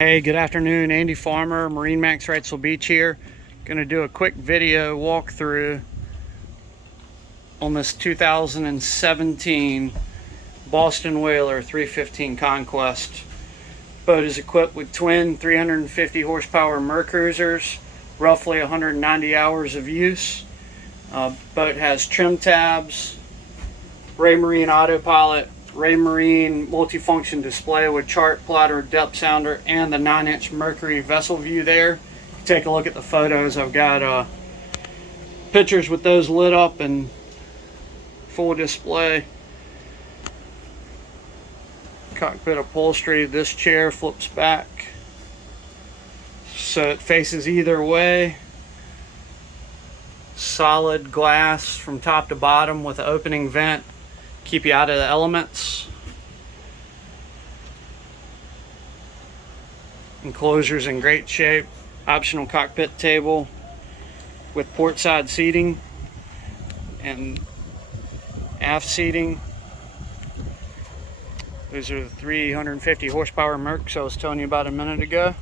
Hey, good afternoon. Andy Farmer, MarineMax Wrightsville Beach here. Going to do a quick video walkthrough on this 2017 Boston Whaler 315 Conquest. Boat is equipped with twin 350 horsepower Mercruisers, roughly 190 hours of use. Boat has trim tabs, Raymarine autopilot, Raymarine multifunction display with chart plotter, depth sounder, and the 9-inch Mercury vessel view there. Take a look at the photos. I've got pictures with those lit up and full display. Cockpit upholstery. This chair flips back so it faces either way. Solid glass from top to bottom with an opening vent. Keep you out of the elements. Enclosure's in great shape. Optional cockpit table with port side seating and aft seating. Those are the 350 horsepower Mercs I was telling you about a minute ago.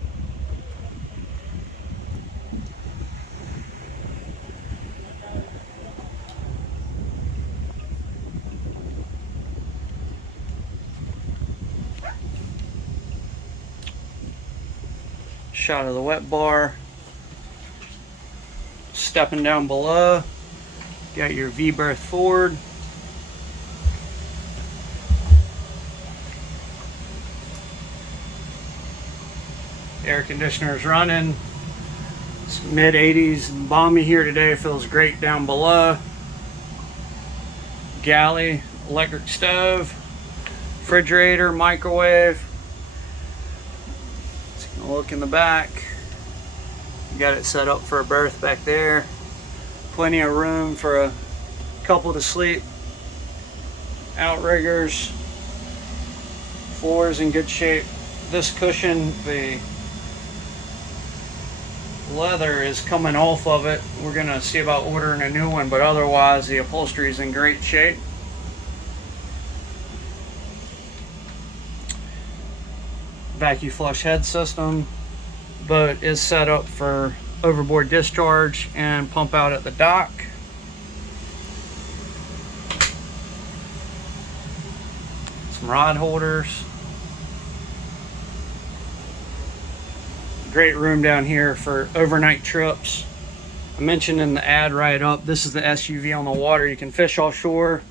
Shot of the wet bar. Stepping down below, got your V-berth forward. Air conditioner is running. It's mid-80s and balmy here today. Feels great down below. Galley, electric stove, refrigerator, microwave. Look in the back. You got it set up for a berth back there. Plenty of room for a couple to sleep. Outriggers. Floor is in good shape. This cushion, the leather is coming off of it. We're gonna see about ordering a new one, but otherwise the upholstery is in great shape. Vacuum flush head system. Boat is set up for overboard discharge and pump out at the dock. Some rod holders. Great room down here for overnight trips. I mentioned in the ad right up, this is the SUV on the water. You can fish offshore.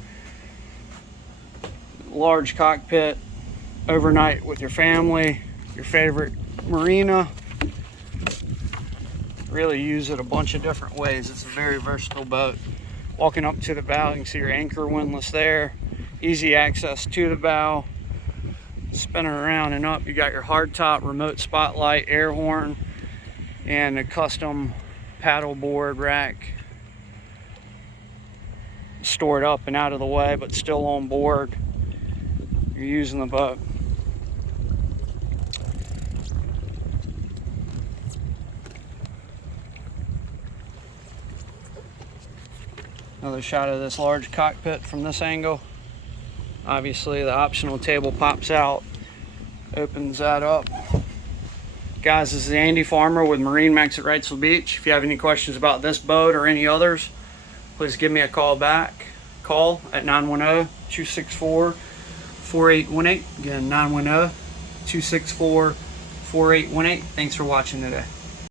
Large cockpit. Overnight with your family, your favorite marina. Really use it a bunch of different ways. It's a very versatile boat. Walking up to the bow, you can see your anchor windlass there. Easy access to the bow. Spinning around and up, you got your hardtop, remote spotlight, air horn, and a custom paddle board rack. Stored up and out of the way, but still on board. You're using the boat. Another shot of this large cockpit from this angle. Obviously the optional table pops out, opens that up. Guys, this is Andy Farmer with MarineMax at Wrightsville Beach. If you have any questions about this boat or any others, please give me a call back. Call at 910-264-4818. Again, 910-264-4818. Thanks for watching today.